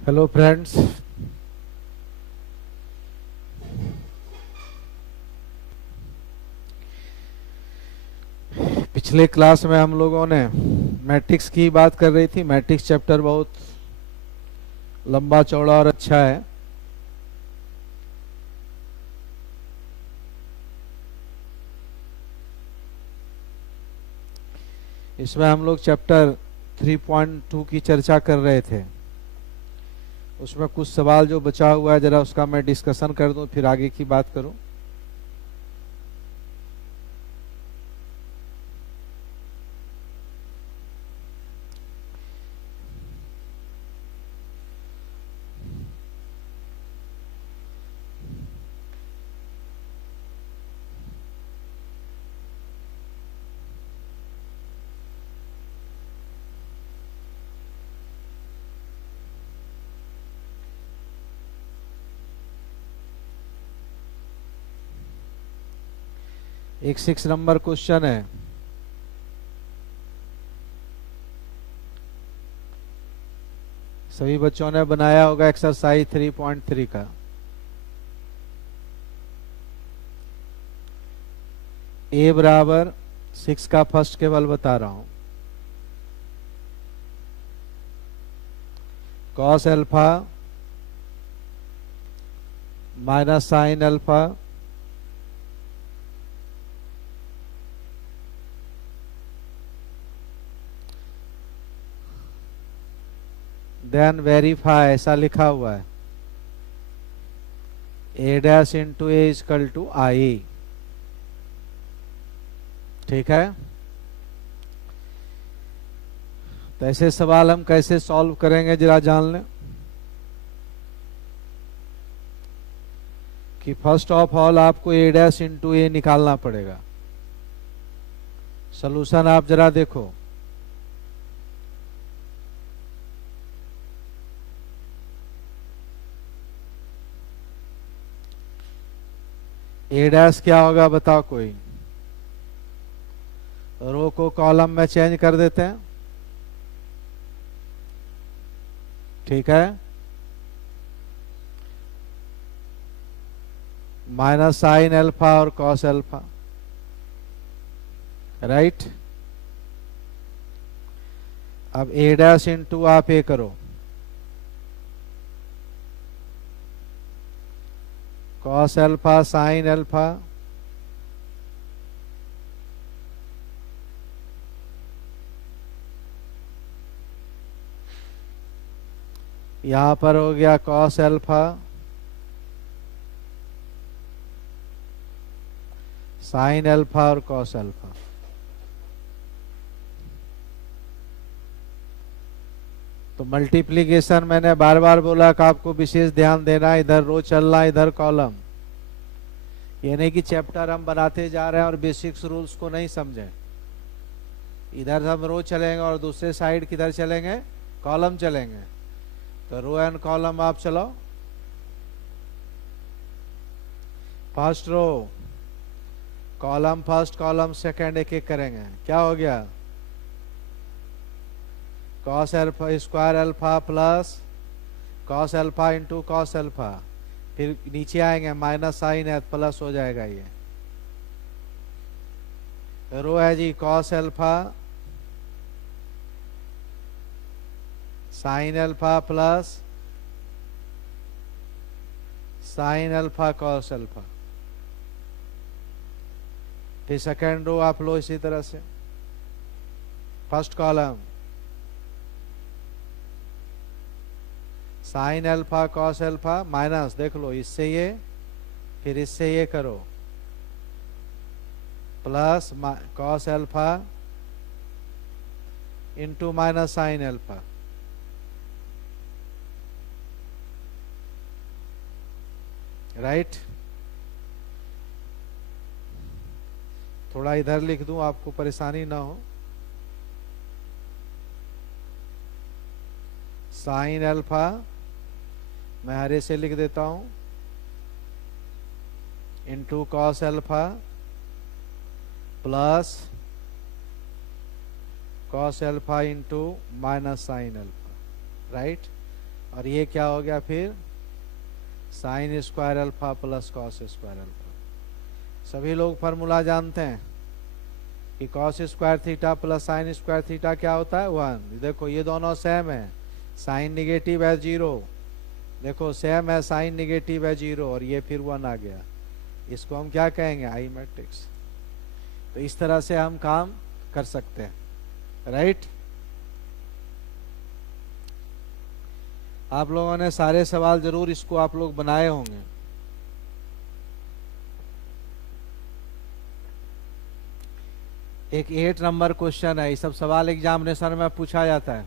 Hello friends. पिछले class में हम लोगों ने मैट्रिक्स की बात कर रही थी। मैट्रिक्स चैप्टर बहुत लंबा चौड़ा और अच्छा है। इसमें हम लोग चैप्टर 3.2 की चर्चा कर रहे थे। उसमें कुछ सवाल जो बचा हुआ है जरा उसका मैं डिस्कशन कर दूं, फिर आगे की बात करूं। एक 6 नंबर क्वेश्चन है। सभी बच्चों ने बनाया होगा एक्सरसाइज 3.3 का। ए बराबर 6 का फर्स्ट केवल बता रहा हूं। Cos alpha minus sine alpha then verify, ऐसा लिखा हुआ है। A dash into A equal to I. ठीक है, तो ऐसे सवाल हम कैसे सॉल्व करेंगे जरा जान लें कि फर्स्ट ऑफ ऑल आपको ए डैश इंटू ए निकालना पड़ेगा। सॉल्यूशन आप जरा देखो। ए डैश क्या होगा बताओ कोई। रो को कॉलम में चेंज कर देते हैं। ठीक है, माइनस साइन अल्फा और कॉस अल्फा, राइट। अब ए डैश इंटू आप ए करो। कॉस अल्फा साइन अल्फा यहां पर हो गया कॉस अल्फा साइन अल्फा और कॉस अल्फा। तो मल्टीप्लीकेशन मैंने बार बार बोला कि आपको विशेष ध्यान देना, इधर रो चलना इधर कॉलम। ये नहीं कि चैप्टर हम बनाते जा रहे हैं और बेसिक्स रूल्स को नहीं समझे। इधर हम रो चलेंगे और दूसरे साइड किधर चलेंगे, कॉलम चलेंगे। तो रो एंड कॉलम आप चलो। First row column first column second एक एक करेंगे। क्या हो गया, cos alpha square alpha plus cos alpha into cos alpha, फिर नीचे आएंगे माइनस साइन है प्लस हो जाएगा। ये रो है जी cos alpha sine alpha plus sine alpha cos alpha. फिर सेकेंड रो आप लो इसी तरह से। First column sine alpha cos alpha minus, देख लो इससे ये फिर इससे ये करो plus cos alpha into minus sine alpha. Right, थोड़ा इधर लिख दूं आपको परेशानी ना हो। साइन अल्फा मैं हरे से लिख देता हूं into cos alpha plus cos alpha into minus sine alpha, right. और ये क्या हो गया फिर, sine square alpha plus cos square alpha. सभी लोग फॉर्मूला जानते हैं कि cos square theta plus sine square theta क्या होता है, 1। देखो ये दोनों सेम है, साइन निगेटिव है 0, देखो सेम है, साइन निगेटिव है 0, और ये फिर 1 आ गया। इसको हम क्या कहेंगे, आई मैट्रिक्स। तो इस तरह से हम काम कर सकते हैं, राइट। आप लोगों ने सारे सवाल जरूर इसको आप लोग बनाए होंगे। एक 8 नंबर क्वेश्चन है, ये सब सवाल एग्जामिनेशन में पूछा जाता है।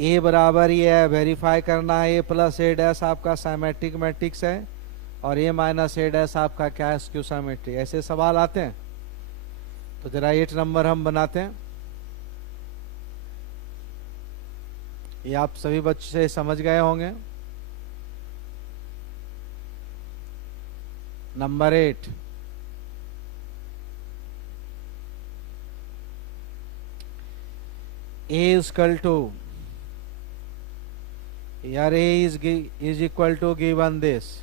ए बराबर ये है, वेरीफाई करना है, ए प्लस ए डैश आपका सिमेट्रिक मैट्रिक्स है और ए माइनस ए डैश आपका क्या है, स्क्यू सिमेट्रिक। ऐसे सवाल आते हैं। तो जरा 8 नंबर हम बनाते हैं। ये आप सभी बच्चे समझ गए होंगे। Number 8, a is equal to, here a is equal to given this,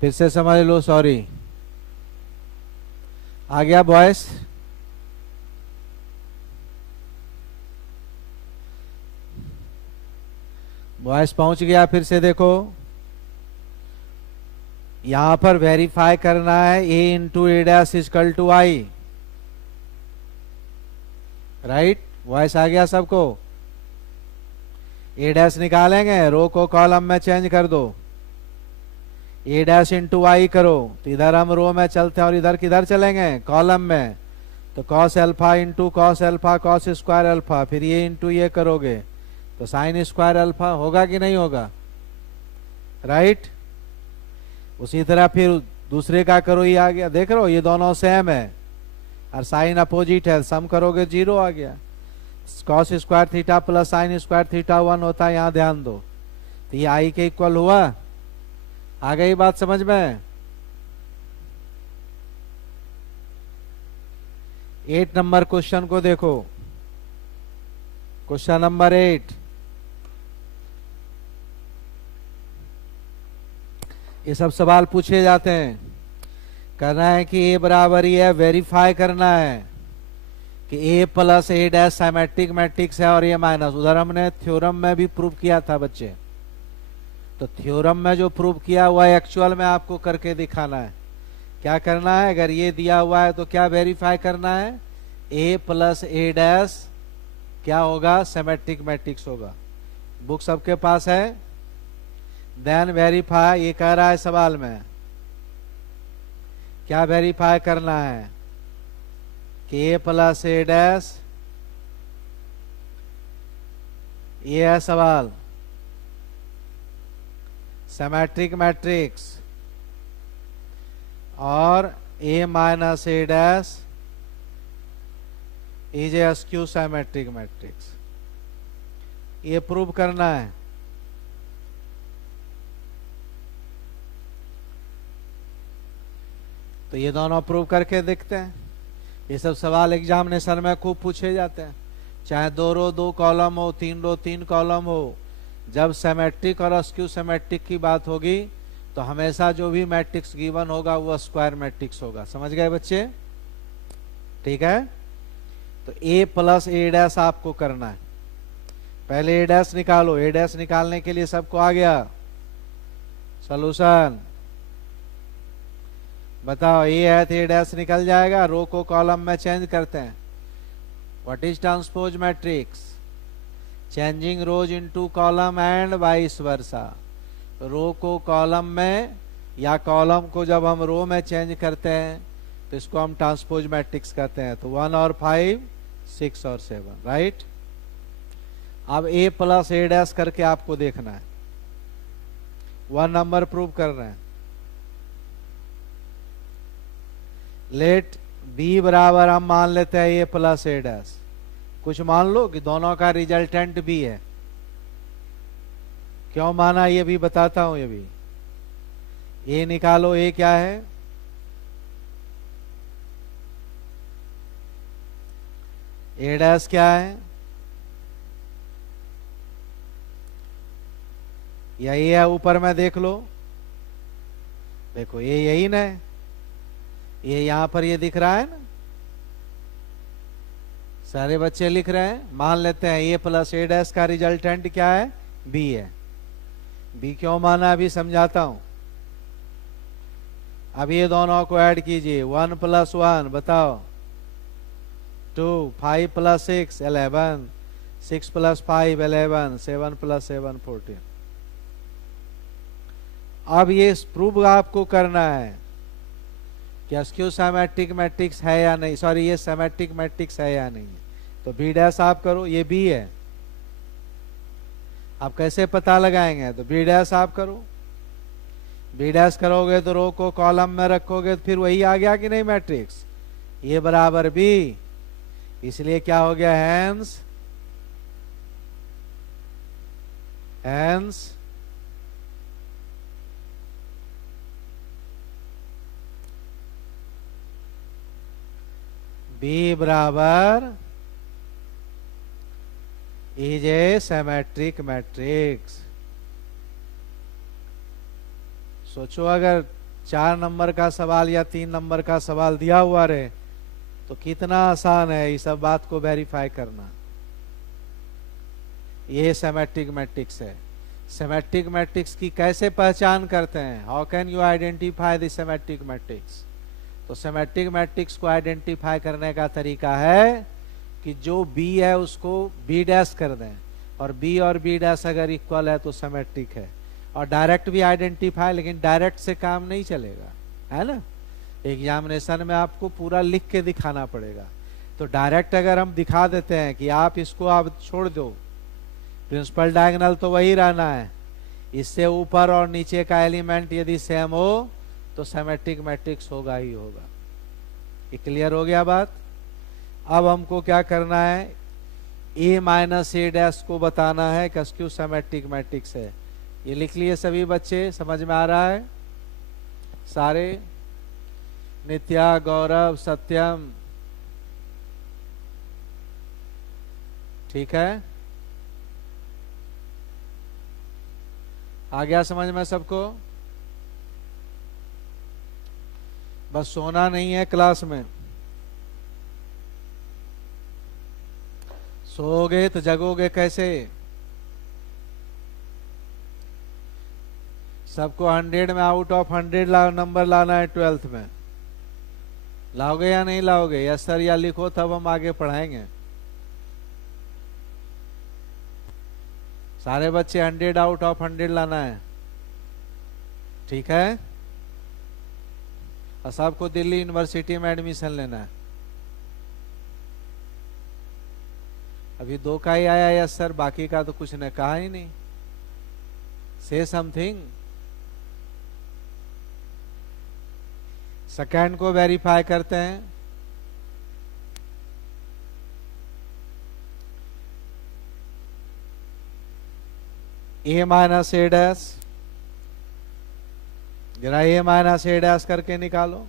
फिर से समझ लो, सॉरी आ गया बॉयस। बॉयस पहुंच गया। फिर से देखो, यहां पर वेरीफाई करना है a into A dash equal to I, right. Voice आ गया सबको। ए डैश निकालेंगे, रो को कॉलम में चेंज कर दो। ए डैश इंटू वाई करो तो इधर हम रो में चलते हैं और इधर किधर चलेंगे, कॉलम में। तो cos alpha into cos alpha cos square alpha, फिर ये इंटू ये करोगे तो साइन स्क्वायर अल्फा होगा कि नहीं होगा, राइट। उसी तरह फिर दूसरे का करो, ये आ गया, देख रहे हो ये दोनों सेम है और साइन अपोजिट है, सम करोगे 0 आ गया। Cos square theta plus sine square theta 1 होता है, यहाँ ध्यान दो। तो ये आई के इक्वल हुआ, आ गई बात समझ में। 8 नंबर क्वेश्चन को देखो, क्वेश्चन नंबर 8। ये सब सवाल पूछे जाते हैं। करना है कि ए बराबर ही है, वेरीफाई करना है कि ए प्लस ए डैश सिमेट्रिक मैट्रिक्स है और ये माइनस। उधर हमने थ्योरम में भी प्रूव किया था बच्चे, तो थ्योरम में जो प्रूव किया हुआ है एक्चुअल में आपको करके दिखाना है। क्या करना है, अगर ये दिया हुआ है तो क्या वेरीफाई करना है, ए प्लस ए डैश क्या होगा, सिमेट्रिक मैट्रिक्स होगा। बुक सबके पास है, देन वेरीफाई। ये कह रहा है सवाल में क्या वेरीफाई करना है कि ए प्लस ए डैश, ये है सवाल, सिमेट्रिक मैट्रिक्स, और A minus A dash is a skew symmetric matrix. ये प्रूव करना है। तो ये दोनों प्रूव करके देखते हैं। ये सब सवाल एग्जामिनेशन में खूब पूछे जाते हैं, चाहे 2 रो 2 कॉलम हो, 3 रो 3 कॉलम हो। जब सिमेट्रिक और स्क्यू सिमेट्रिक की बात होगी तो हमेशा जो भी मैट्रिक्स गिवन होगा वो स्क्वायर मैट्रिक्स होगा। समझ गए बच्चे, ठीक है। तो ए प्लस ए डैश आपको करना है। पहले ए डैश निकालो, ए डैश निकालने के लिए सबको आ गया सॉल्यूशन। बताओ, ए है तो ए डैश निकल जाएगा, रो को कॉलम में चेंज करते हैं। What is transpose matrix, changing rows into column and vice versa. Row को कॉलम में या कॉलम को जब हम रो में चेंज करते हैं तो इसको हम ट्रांसपोज मैट्रिक्स कहते हैं। तो 1 और 5 6 और 7, राइट। अब ए प्लस ए डैश करके आपको देखना है, 1 नंबर प्रूव कर रहे हैं। लेट बी बराबर हम मान लेते हैं ए प्लस ए डैश, कुछ मान लो कि दोनों का रिजल्टेंट भी है। क्यों माना ये भी बताता हूं। ये भी ए निकालो, ए क्या है, ए डैश क्या है, या ये है ऊपर में देख लो, देखो ये यही ना, ये यहां पर ये दिख रहा है ना, सारे बच्चे लिख रहे हैं। मान लेते हैं ए प्लस ए डैश का रिजल्टेंट क्या है, बी है। बी क्यों माना अभी समझाता हूं। अब ये दोनों को ऐड कीजिए, 1 + 1 बताओ 2, 5 + 6 11, 6 + 5 11, 7 + 7 14। अब ये प्रूव आपको करना है कि स्क्यू सिमेट्रिक मैट्रिक्स है या नहीं, सॉरी ये सिमेट्रिक मैट्रिक्स है या नहीं। तो बी डैश आप करो, ये बी है। आप कैसे पता लगाएंगे, तो बी डैश आप करो। बी डैश करोगे तो रो को कॉलम में रखोगे तो फिर वही आ गया कि नहीं मैट्रिक्स, ये बराबर बी। इसलिए क्या हो गया, हैंस हैंस बी बराबर इज ए सिमेट्रिक मैट्रिक्स। सोचो अगर 4 नंबर का सवाल या 3 नंबर का सवाल दिया हुआ रहे तो कितना आसान है इस सब बात को वेरीफाई करना। ये सिमेट्रिक मैट्रिक्स है। सिमेट्रिक मैट्रिक्स की कैसे पहचान करते हैं, how can you identify the symmetric matrix. तो सिमेट्रिक मैट्रिक्स को आइडेंटिफाई करने का तरीका है कि जो बी है उसको बी डैश कर दें, और बी डैश अगर इक्वल है तो सिमेट्रिक है। और डायरेक्ट भी आइडेंटिफाई, लेकिन डायरेक्ट से काम नहीं चलेगा, है ना। एग्जामिनेशन में आपको पूरा लिख के दिखाना पड़ेगा। तो डायरेक्ट अगर हम दिखा देते हैं कि आप इसको आप छोड़ दो, प्रिंसिपल डायगोनल तो वही रहना है, इससे ऊपर और नीचे का एलिमेंट यदि सेम हो तो सिमेट्रिक मैट्रिक्स होगा ही होगा। ये क्लियर हो गया बात। अब हमको क्या करना है, ए माइनस ए डैश को बताना है कि स्क्यू सिमेट्रिक मैट्रिक्स है। ये लिख लिए सभी बच्चे, समझ में आ रहा है सारे? नित्या, गौरव, सत्यम, ठीक है, आ गया समझ में सबको? बस सोना नहीं है क्लास में, सोओगे तो जगोगे कैसे? सबको 100 में आउट ऑफ 100 नंबर लाना है 12th में। लाओगे या नहीं लाओगे? यस सर या लिखो, तब हम आगे पढ़ाएंगे। सारे बच्चे 100 आउट ऑफ 100 लाना है, ठीक है। और सबको दिल्ली यूनिवर्सिटी में एडमिशन लेना है। अभी 2 का ही आया यस सर, बाकी का तो कुछ ने कहा ही नहीं। से समथिंग। सेकंड को वेरीफाई करते हैं। ए माइनस ए डैश, जरा ए माइनस ए डैश करके निकालो।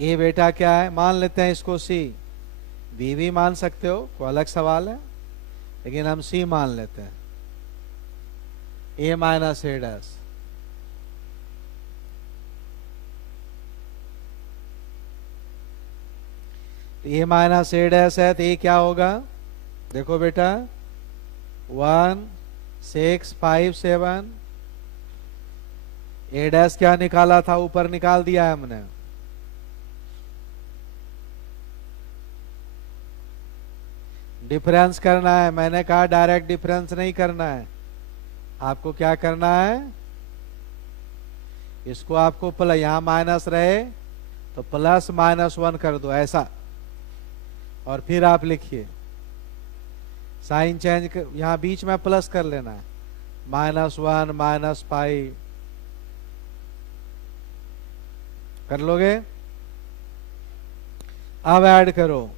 ए बेटा क्या है, मान लेते हैं इसको सी, बी भी मान सकते हो, कोई अलग सवाल है, लेकिन हम सी मान लेते हैं। ए minus A dash, A minus A dash है तो ये क्या होगा, देखो बेटा 1 6 5 7, ए डैश क्या निकाला था, ऊपर निकाल दिया है हमने। डिफरेंस करना है, मैंने कहा डायरेक्ट डिफरेंस नहीं करना है, आपको क्या करना है, इसको आपको प्लस, यहां माइनस रहे तो प्लस -1 कर दो ऐसा, और फिर आप लिखिए साइन चेंज कर, यहां बीच में प्लस कर लेना है, -1 -5 कर लोगे। अब ऐड करो,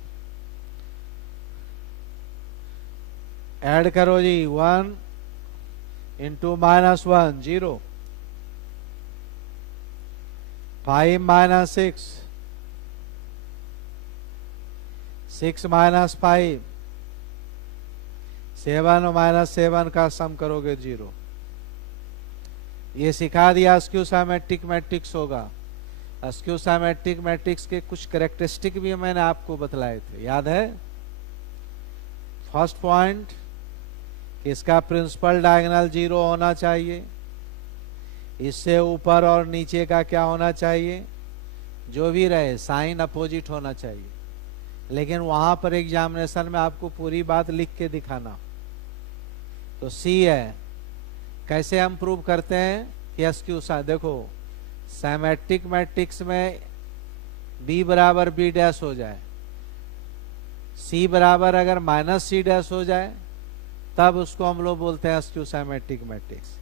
ऐड करो जी, 1 इंटू -1 0, 5 -6 6 -5 7 और -7 का सम करोगे 0। ये सिखा दिया स्क्यू सिमेट्रिक मैट्रिक्स होगा। स्क्यू सिमेट्रिक मैट्रिक्स के कुछ कैरेक्टरिस्टिक भी मैंने आपको बतलाए थे, याद है? फर्स्ट पॉइंट, इसका प्रिंसिपल डायगोनल 0 होना चाहिए, इससे ऊपर और नीचे का क्या होना चाहिए, जो भी रहे साइन अपोजिट होना चाहिए। लेकिन वहां पर एग्जामिनेशन में आपको पूरी बात लिख के दिखाना। तो सी है, कैसे हम प्रूव करते हैं कि एसक्यू, देखो सिमेट्रिक मैट्रिक्स में बी बराबर बी डैश हो जाए, सी बराबर अगर -c डैश हो जाए, तब उसको हम लोग बोलते हैं एसक्यू सिमेट्रिक मैट्रिक्स।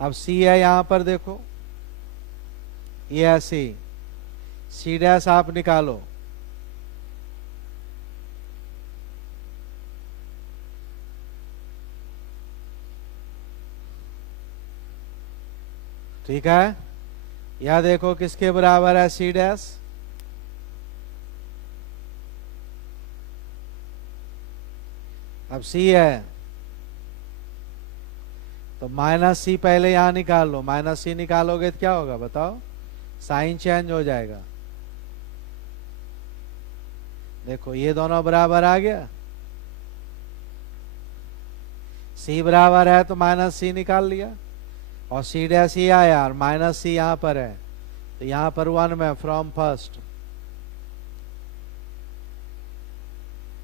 अब सी है यहां पर देखो, ये है सी डैश आप निकालो, ठीक है। या देखो किसके बराबर है सी डैश, अब सी है तो -c पहले यहां निकाल लो, -c निकालोगे तो क्या होगा बताओ, साइन चेंज हो जाएगा। देखो ये दोनों बराबर आ गया, c बराबर है तो -c निकाल लिया, और सी डैश ही आया और -c यहां पर है, तो यहां पर 1 में फ्रॉम फर्स्ट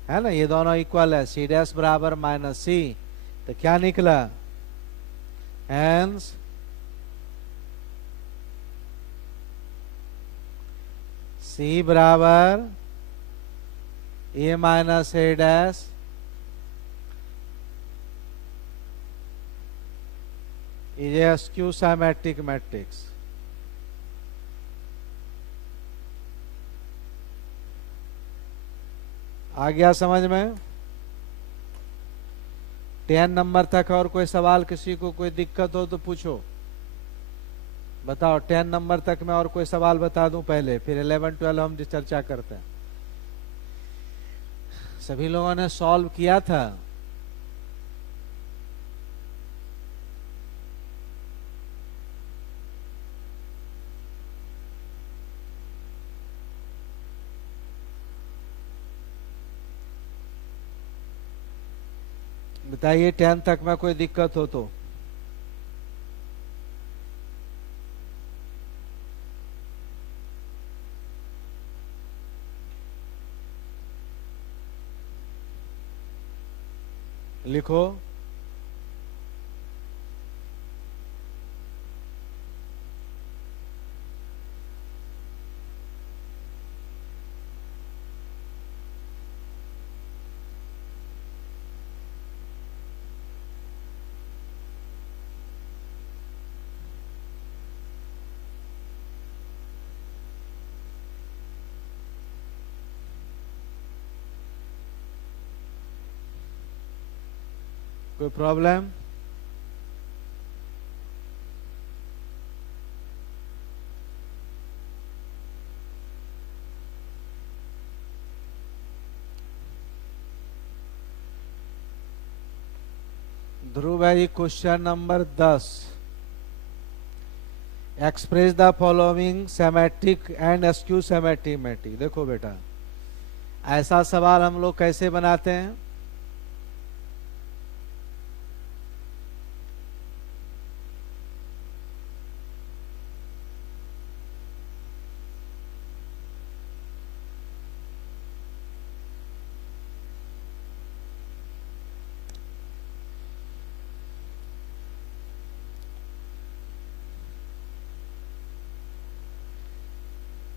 है ना, ये दोनों इक्वल है, सी डैश बराबर -c, तो क्या निकला hence C बराबर A minus A dash is a skew symmetric matrix. आ गया समझ में? 10 नंबर तक और कोई सवाल, किसी को कोई दिक्कत हो तो पूछो, बताओ। 10 नंबर तक मैं और कोई सवाल बता दूं पहले, फिर 11 12 हम चर्चा करते हैं। सभी लोगों ने सॉल्व किया था? बताइए 10 तक में कोई दिक्कत हो तो। लिखो। कोई प्रॉब्लम? ध्रुव भाई question number 10, express the following symmetric and skew symmetric matrix. देखो बेटा, ऐसा सवाल हम लोग कैसे बनाते हैं?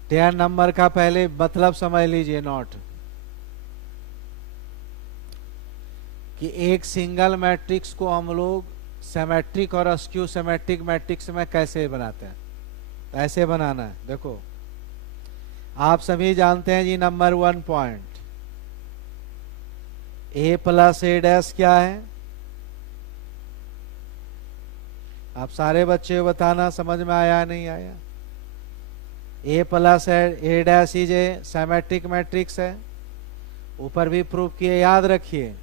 टेन नंबर का पहले मतलब समझ लीजिए, नोट कि एक सिंगल मैट्रिक्स को हम लोग सिमेट्रिक और स्क्यू सिमेट्रिक मैट्रिक्स में कैसे बनाते हैं। ऐसे बनाना है। देखो, आप सभी जानते हैं जी, number 1 point, A plus A dash क्या है? आप सारे बच्चे बताना, समझ में आया नहीं आया? A plus A dash is A symmetric matrix है। ऊपर भी प्रूफ किए, याद रखिए।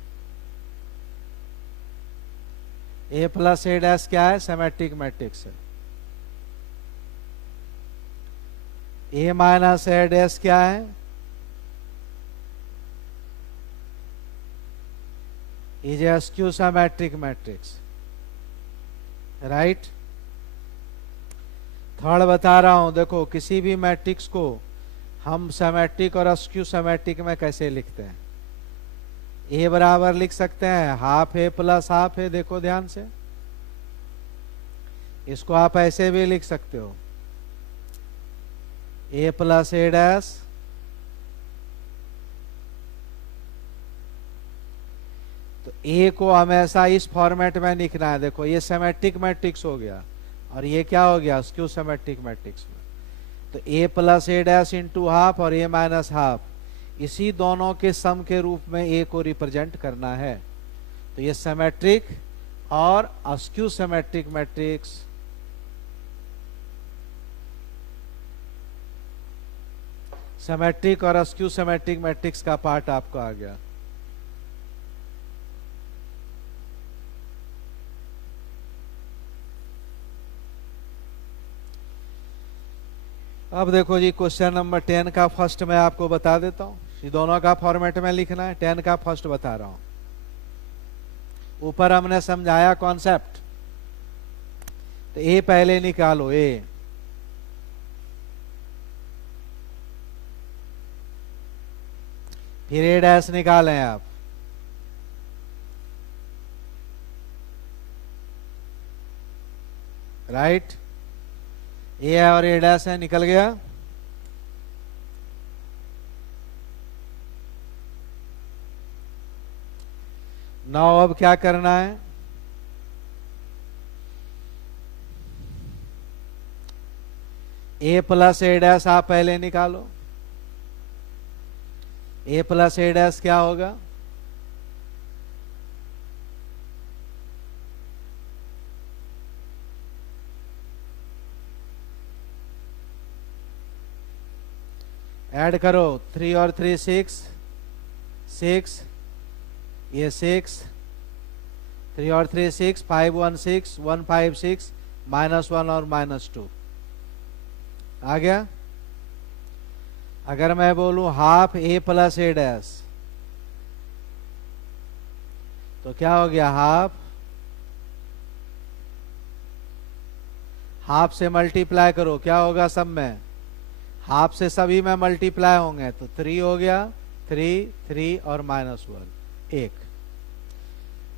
A प्लस A डैश क्या है? सिमेट्रिक मैट्रिक्स है। A माइनस A डैश क्या है? Is a skew symmetric matrix, right. Third बता रहा हूं, देखो किसी भी मैट्रिक्स को हम सिमेट्रिक और स्क्यू सिमेट्रिक में कैसे लिखते हैं? A बराबर लिख सकते हैं half A plus half A। देखो ध्यान से, इसको आप ऐसे भी लिख सकते हो, A प्लस A डैश तो A को हमेशा इस फॉर्मेट में लिखना है। देखो, ये सिमेट्रिक मैट्रिक्स हो गया और ये क्या हो गया? स्क्यू सिमेट्रिक मैट्रिक्स में। तो A plus A dash into half और A माइनस हाफ, इसी दोनों के सम के रूप में A को रिप्रेजेंट करना है। तो ये सिमेट्रिक और स्क्यू सिमेट्रिक मैट्रिक्स सिमेट्रिक और स्क्यू सिमेट्रिक मैट्रिक्स का पार्ट आपको आ गया। अब देखो जी, क्वेश्चन नंबर 10 का फर्स्ट मैं आपको बता देता हूं। ये दोनों का फॉर्मेट में लिखना है। 10 का फर्स्ट बता रहा हूं। ऊपर हमने समझाया कॉन्सेप्ट, तो A पहले निकालो। A फिर A डैश निकालें आप। राइट, ए और ए डैश है, निकल गया। नाउ अब क्या करना है, ए प्लस ए डैश आप पहले निकालो। ए प्लस ए डैश क्या होगा, ऐड करो, 3 और 3 6, 6, ये 6, 3 और 3 6, 5 1 6, 1 5 6, -1 और -2 आ गया। अगर मैं बोलूं हाफ ए प्लस ए डैश तो क्या हो गया, हाफ से मल्टीप्लाई करो, क्या होगा सब में, हाफ से सभी में मल्टीप्लाई होंगे तो 3 हो गया, 3 3 और -1 1।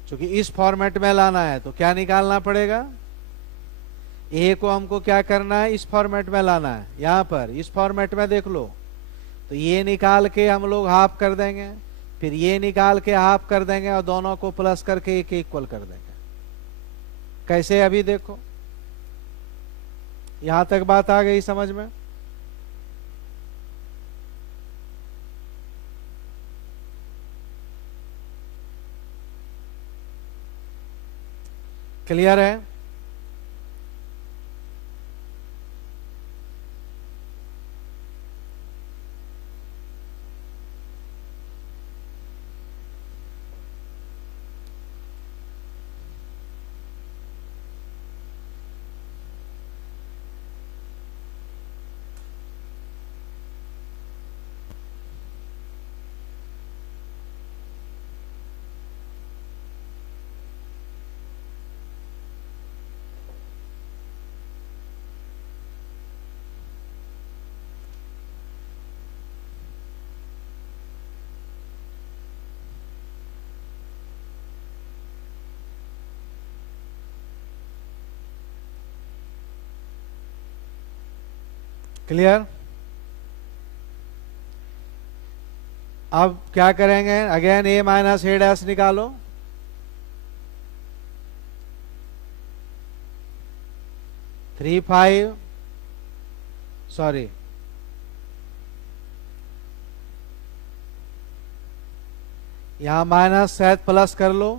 क्योंकि इस फॉर्मेट में लाना है तो क्या निकालना पड़ेगा, ए को हमको क्या करना है, इस फॉर्मेट में लाना है। यहां पर इस फॉर्मेट में देख लो तो ये निकाल के हम लोग हाफ कर देंगे, फिर ये निकाल के हाफ कर देंगे और दोनों को प्लस करके एक इक्वल कर देंगे। कैसे, अभी देखो, यहां तक बात आ गई समझ में। क्लियर है। क्लियर। अब क्या करेंगे, again A minus A dash निकालो, थ्री फाइव, सॉरी यहां माइनस शायद प्लस कर लो,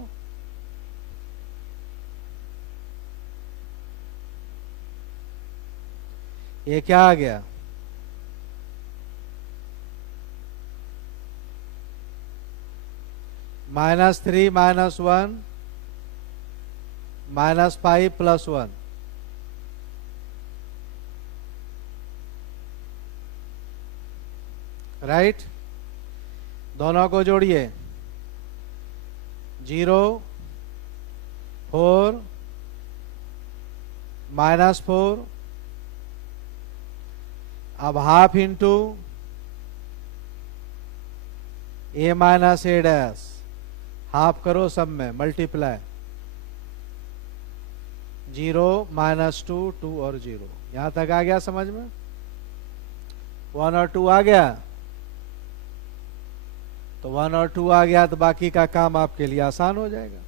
ये क्या आ गया, -3 -1 -5 +1, राइट। दोनों को जोड़िए, 0 4 -4, अब half into A minus A dash, half करो सब में मल्टीप्लाई, 0 -2 2 और 0, यहां तक आ गया समझ में। 1 और 2 आ गया, तो 1 और 2 आ गया तो बाकी का काम आपके लिए आसान हो जाएगा।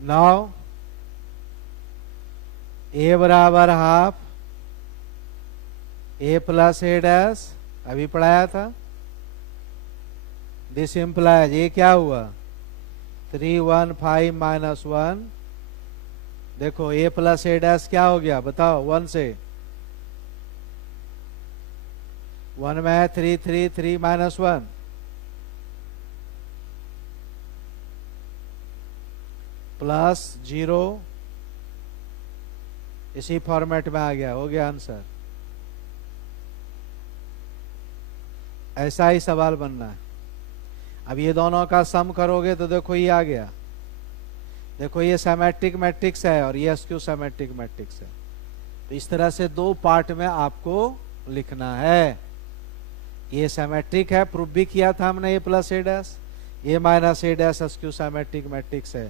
नाउ ए बराबर हाफ ए प्लस ए डैश, अभी पढ़ाया था, दिस इम्प्लाइज, ये क्या हुआ 3 1 5 -1, देखो ए प्लस ए डैश क्या हो गया बताओ, 1 से 1 में है 3 3 3 -1, +0, इसी फॉर्मेट में आ गया, हो गया आंसर। ऐसा ही सवाल बनना है। अब ये दोनों का सम करोगे तो देखो ये आ गया, देखो ये सिमेट्रिक मैट्रिक्स है और ये स्क्यू सिमेट्रिक मैट्रिक्स है, तो इस तरह से दो पार्ट में आपको लिखना है। ये सिमेट्रिक है, प्रूफ भी किया था हमने, ए plus A dash, A minus A dash skew symmetric matrix है।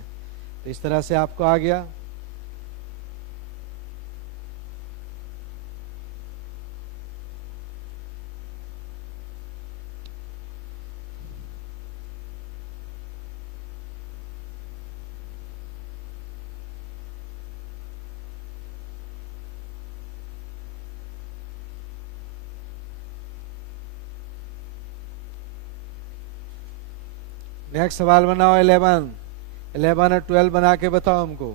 तो इस तरह से आपको आ गया। नेक्स्ट सवाल बनाओ 11 और 12 बना के बताओ हमको।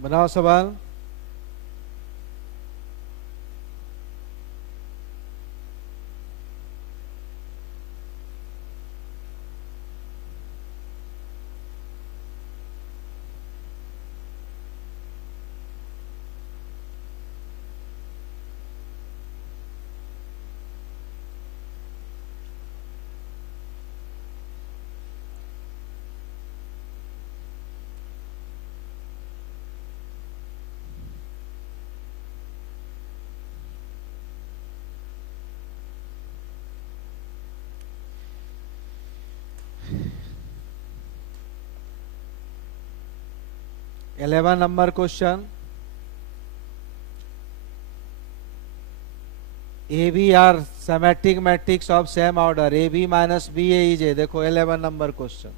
बनाओ सवाल। Eleven number question, A B are symmetric matrix of same order, A B minus B A ई जे। देखो 11 number question.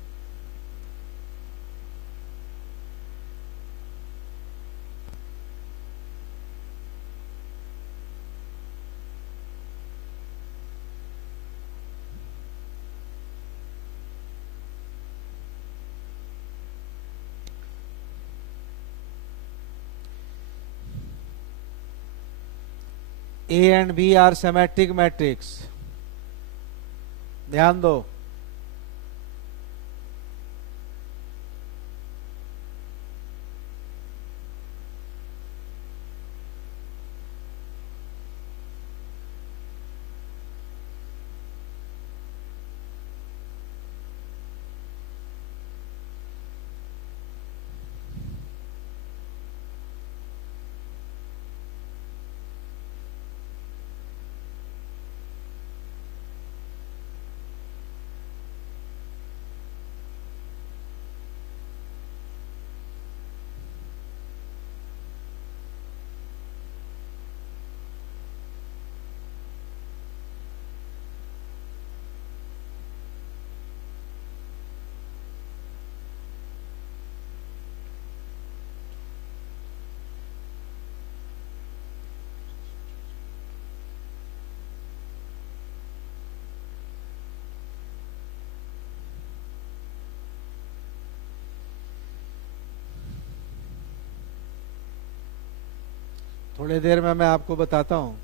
A and B are symmetric matrix, ध्यान दो। थोड़ी देर में मैं आपको बताता हूं।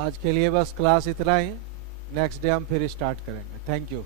आज के लिए बस क्लास इतना ही, नेक्स्ट डे हम फिर स्टार्ट करेंगे। Thank you.